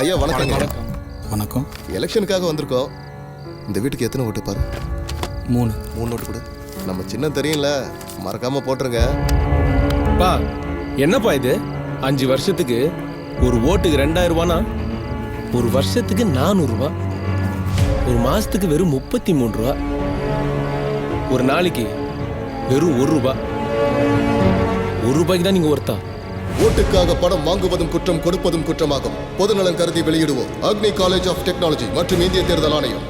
ஐயா வணக்கங்க. வணக்கம். எலெக்ஷனுக்காக வந்திருக்கோம். இந்த வீட்டுக்கு எத்தனை ஓட்டு பாரு? 3 ஓட்டு கொடு. நம்ம சின்ன தெரியல, மறக்காம போட்டுருங்க. பா என்னப்பா இது? 5 வருஷத்துக்கு ஒரு ஓட்டுக்கு 2000 ரூபானா ஒரு வருஷத்துக்கு 400 ரூபா, ஒரு மாசத்துக்கு வெறும் 33 ரூபா, ஒரு நாளைக்கு வெறும் 1 ரூபா. 1 ரூபாய்க்கு தான் நீங்க ஒருத்தா? ஓட்டுக்காக பணம் வாங்குவதும் குற்றம், கொடுப்பதும் குற்றமாகும். பொதுநலன் கருதி வெளியிடுவோம். அக்னி காலேஜ் ஆஃப் டெக்னாலஜி மற்றும் இந்திய தேர்தல் ஆணையம்.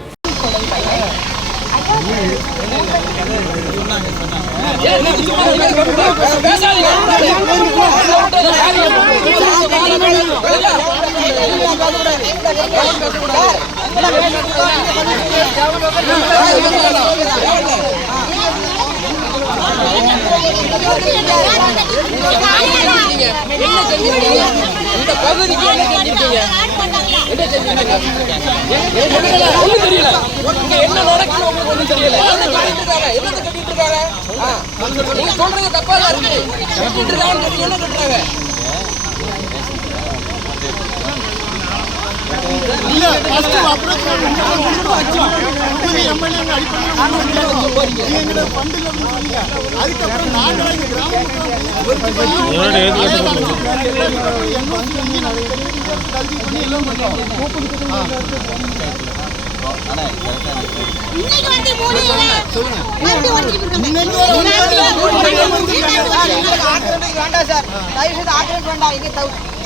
இந்த பகுதிக்கு என்ன செஞ்சிருக்கீங்க? என்ன செஞ்சிருக்கீங்க? தெரியல. என்ன நடக்குது உங்களுக்கு ஒன்றும் தெரியல. என்ன கட்டிட்டு இருக்காங்க? நீங்க சொல்றது தப்பா தான் இருக்கு. கட்டிட்டு இருக்காங்க, என்ன கட்டுறாங்க?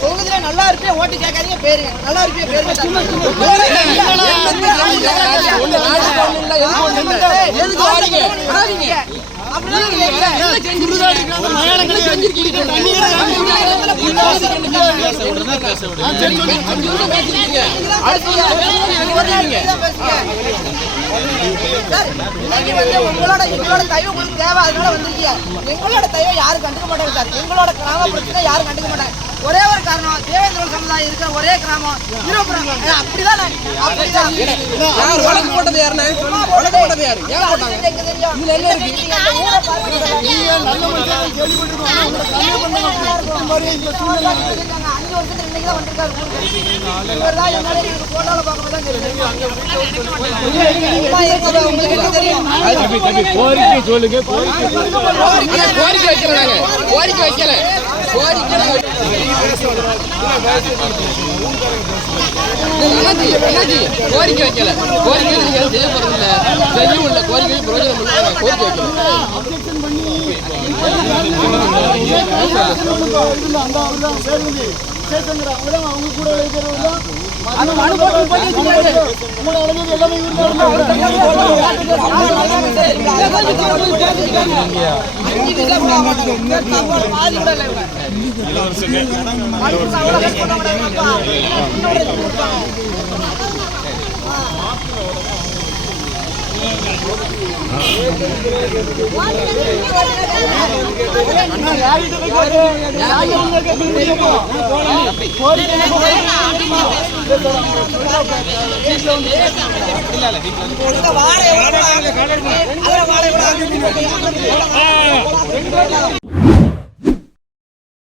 தொகுதியில நல்லா இருக்கு, ஓட்டு கேட்காதீங்க, பேருங்க நல்லா இருக்கு, பேருங்க. எங்களோட தயவு உங்களுக்கு தேவை, அதனால வந்திருக்கீங்க. எங்களோட தயவை யாரும் கண்டுக்க மாட்டாங்க சார். எங்களோட கிராம பிரச்சனை யாரும் கண்டுக்க மாட்டாங்க. ஒரே ஒரு காரணம், தேவேந்திர சமுதாயம் இருக்கிற ஒரே கிராமம் அப்படிதான். வழக்கு போட்டது யாருன்னா? வழக்கு போட்டது யாரு? யார் போட்டாங்க? கோரிக்கை சொல்லுங்க. கோரிக்கை வைக்கிறாங்க. கோரிக்கை வைக்கல. கோரிக்கை வைக்கல. கோரிக்கை நீங்க செய்ய போறதில்ல, செய்யும் இல்ல. கோரிக்கை பிரயோஜனம் இல்ல. கோரிக்கை வைக்கல. வாழை